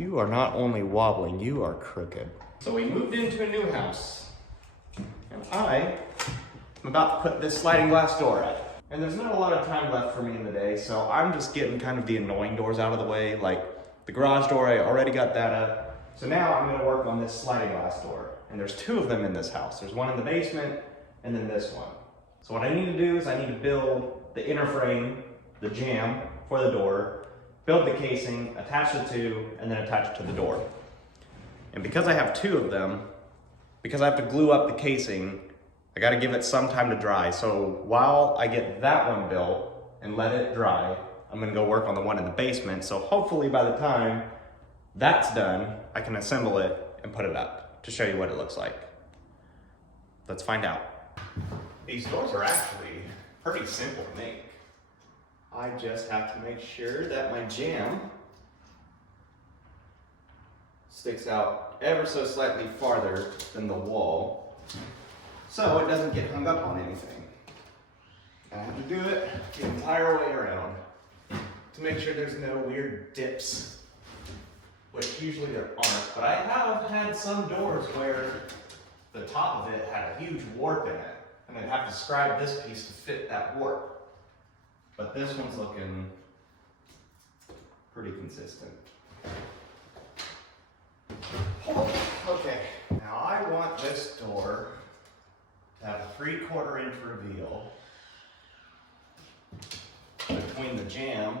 You are not only wobbling, you are crooked. So we moved into a new house, and I am about to put this sliding glass door up. And there's not a lot of time left for me in the day, so I'm just getting kind of the annoying doors out of the way. Like the garage door, I already got that up. So now I'm gonna work on this sliding glass door. And there's two of them in this house. There's one in the basement, and then this one. So what I need to do is I need to build the inner frame, the jamb for the door, build the casing, attach the two, and then attach it to the door. And because I have two of them, because I have to glue up the casing, I gotta give it some time to dry. So while I get that one built and let it dry, I'm gonna go work on the one in the basement. So hopefully by the time that's done, I can assemble it and put it up to show you what it looks like. Let's find out. These doors are actually pretty simple to make. I just have to make sure that my jamb sticks out ever so slightly farther than the wall, so it doesn't get hung up on anything. I have to do it the entire way around to make sure there's no weird dips, which usually there aren't, but I have had some doors where the top of it had a huge warp in it, and I'd have to scribe this piece to fit that warp. But this one's looking pretty consistent. Okay, now I want this door to have a 3/4 inch reveal between the jamb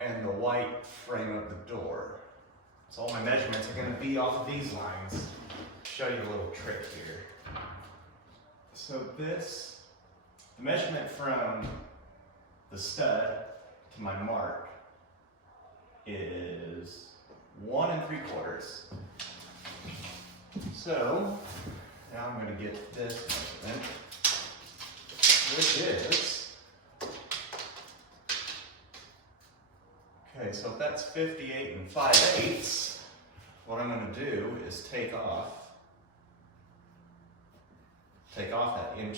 and the white frame of the door. So all my measurements are going to be off of these lines. I'll show you a little trick here. So the measurement from the stud to my mark is 1 3/4. So now I'm going to get this measurement, which is, okay, so if that's 58 5/8, what I'm going to do is take off that 1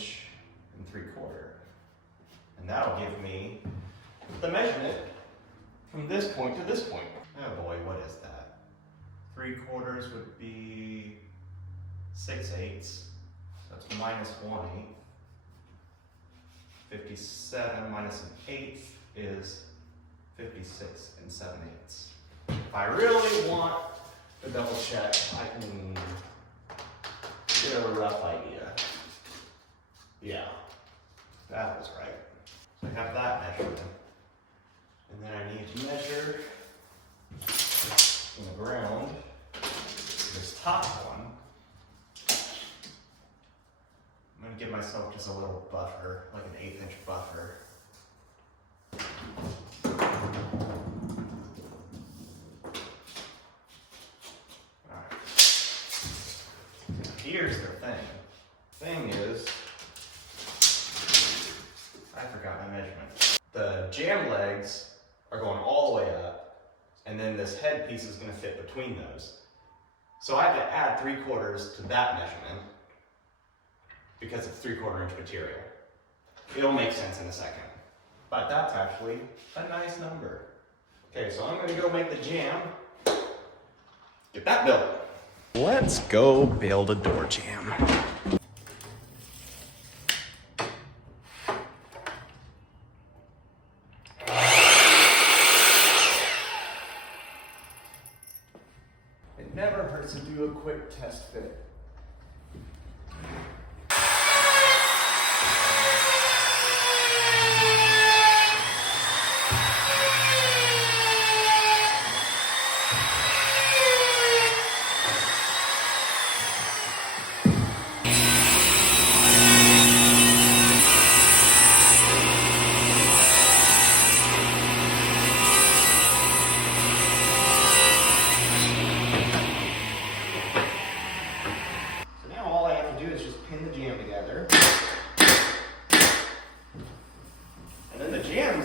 3/4. And that'll give me the measurement from this point to this point. Oh boy, what is that? 3/4 would be 6/8. So that's -1/8. 57 minus 1/8 is 56 7/8. If I really want to double check, I can get a rough idea. Yeah, that was right. So I have that measurement. And then I need to measure from the ground this top one. I'm going to give myself just a little buffer, like an 1/8 inch buffer. Alright. Here's the thing. Thing is, I forgot my measurement. The jamb legs are going all the way up, and then this head piece is going to fit between those. So I have to add 3/4 to that measurement because it's 3/4 inch material. It'll make sense in a second, but that's actually a nice number. Okay, so I'm going to go make the jamb, get that built. Let's go build a door jamb. It never hurts to do a quick test fit.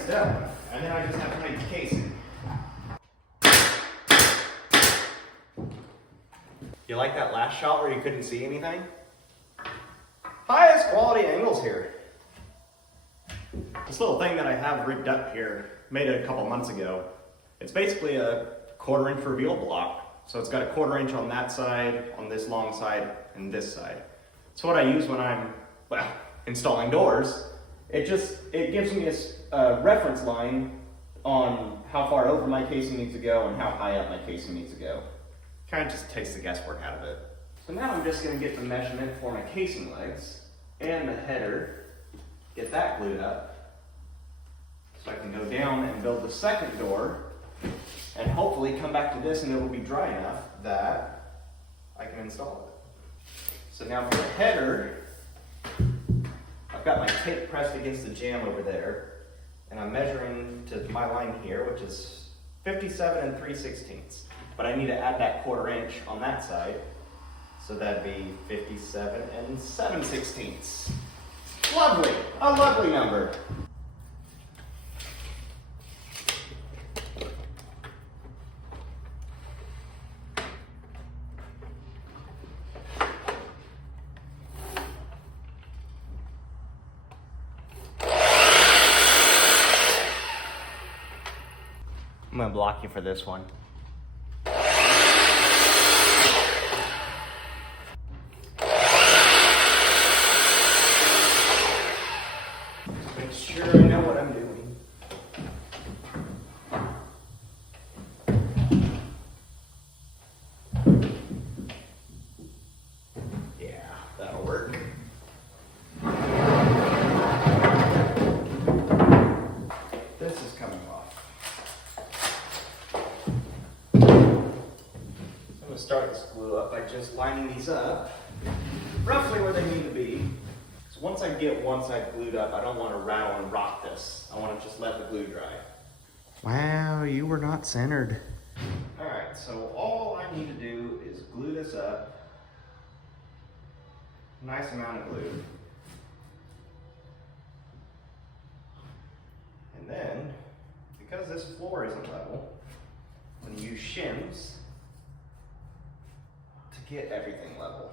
Done. And then I just have to make the casing. You like that last shot where you couldn't see anything? Highest quality angles here. This little thing that I have rigged up here, made it a couple months ago, It's basically a 1/4 inch reveal block. So it's got a 1/4 inch on that side, on this long side, and this side. So what I use when I'm, well, installing doors, it gives me a reference line on how far over my casing needs to go and how high up my casing needs to go. Kind of just takes the guesswork out of it. So now I'm just going to get the measurement for my casing legs and the header, get that glued up, so I can go down and build the second door, and hopefully come back to this and it will be dry enough that I can install it. So now for the header, I've got my tape pressed against the jamb over there, and I'm measuring to my line here, which is 57 3/16. But I need to add that 1/4 inch on that side, so that'd be 57 7/16. Lovely, a lovely number. I'm gonna block you for this one. Make sure I know what I'm doing. Yeah, that'll work. This is coming off. I'm going to start this glue up by just lining these up roughly where they need to be. So once I get one side glued up, I don't want to rattle and rock this. I want to just let the glue dry. Wow, you were not centered. Alright, so all I need to do is glue this up. Nice amount of glue. And then, because this floor isn't level, I'm going to use shims to get everything level.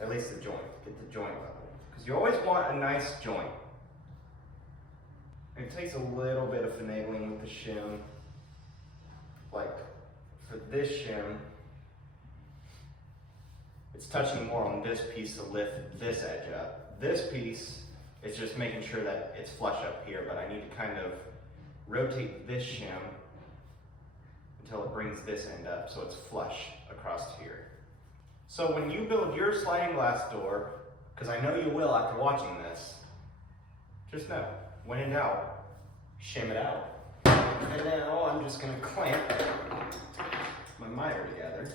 At least the joint, get the joint level. Because you always want a nice joint. It takes a little bit of finagling with the shim. Like for this shim, it's touching more on this piece to lift this edge up. This piece, it's just making sure that it's flush up here, but I need to kind of rotate this shim until it brings this end up so it's flush across here. So when you build your sliding glass door, because I know you will after watching this, just know, when in doubt, shim it out. And now I'm just going to clamp my miter together.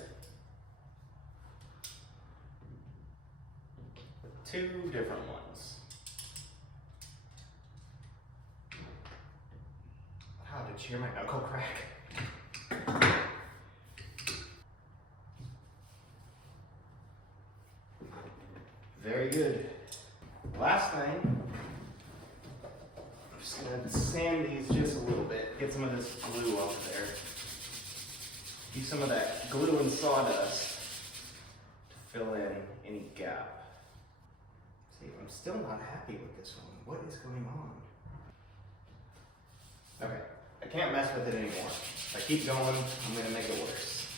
Two different ones. How did you hear my knuckle crack? Very good. Last thing, I'm just gonna sand these just a little bit, get some of this glue off there. Use some of that glue and sawdust to fill in any gap. See, I'm still not happy with this one. What is going on? Okay, I can't mess with it anymore. If I keep going, I'm gonna make it worse.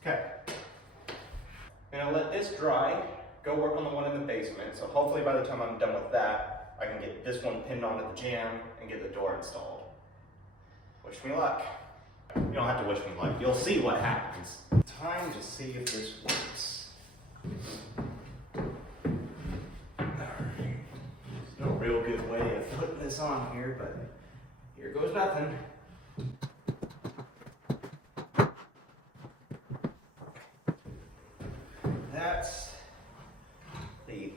Okay. I'm gonna let this dry, go work on the one in the basement, so hopefully by the time I'm done with that, I can get this one pinned onto the jamb and get the door installed. Wish me luck. You don't have to wish me luck, you'll see what happens. Time to see if this works. There's no real good way of putting this on here, but here goes nothing. That's the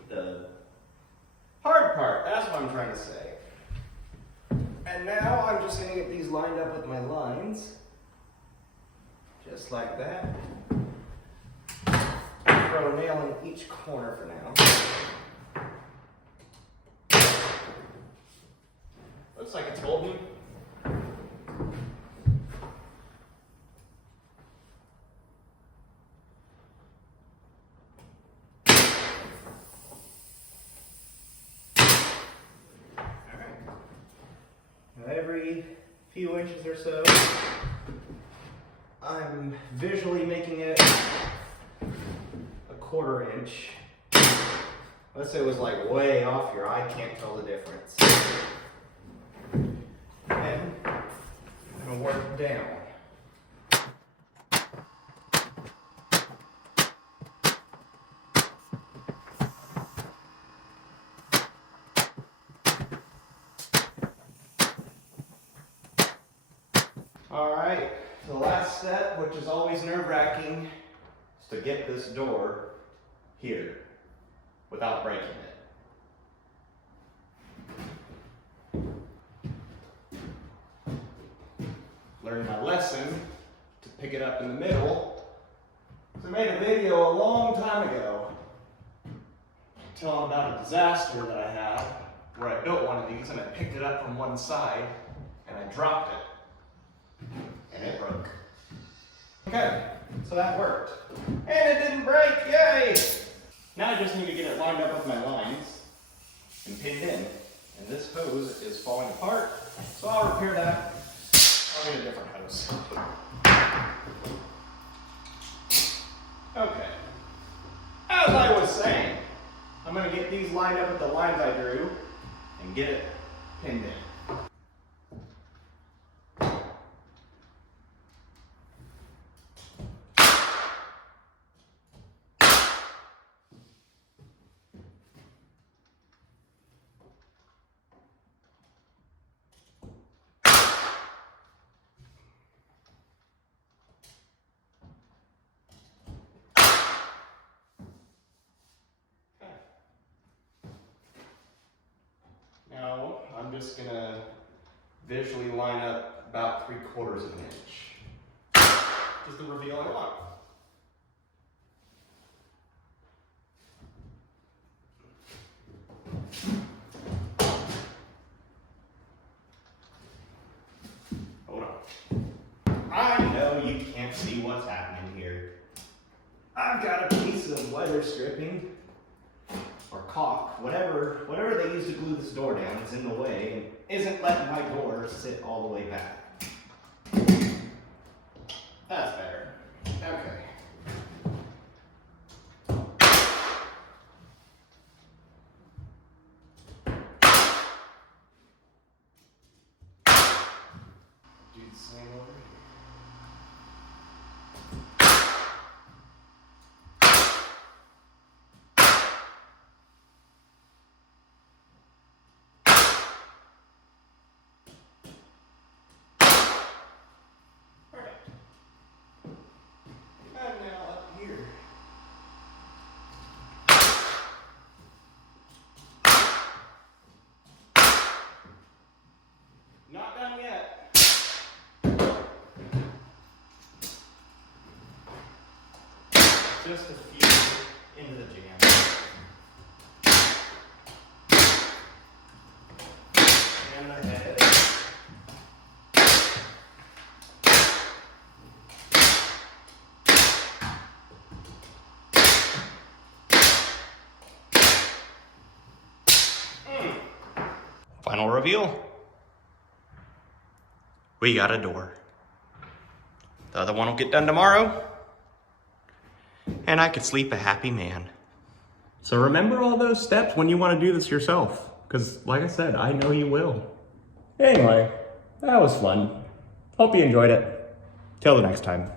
hard part. That's what I'm trying to say. And now I'm just going to get these lined up with my lines. Just like that. Throw a nail in each corner for now. Looks like it's holding. few inches or so. I'm visually making it a 1/4 inch. Unless it was like way off here, I can't tell the difference. And I'm gonna work down. All right, the last step, which is always nerve-wracking, is to get this door here without breaking it. Learned my lesson to pick it up in the middle. So I made a video a long time ago telling about a disaster that I had where I built one of these and I picked it up from one side and I dropped it. And it broke. Okay, so that worked. And it didn't break, yay! Now I just need to get it lined up with my lines and pinned in. And this hose is falling apart, so I'll repair that. I'll get a different hose. Okay, as I was saying, I'm gonna get these lined up with the lines I drew and get it pinned in. Now, I'm just gonna visually line up about 3/4 of an inch. Just the reveal I want. Hold on. I know you can't see what's happening here. I've got a piece of weather stripping or caulk, whatever they use to glue this door down is in the way and isn't letting my door sit all the way back. That's better. Okay. Do the same over here. Not done yet. Just a few into the jam. And the head. Final reveal. We got a door. The other one will get done tomorrow, and I could sleep a happy man. So remember all those steps when you want to do this yourself, because like I said, I know you will. Anyway, that was fun. Hope you enjoyed it. Till the next time.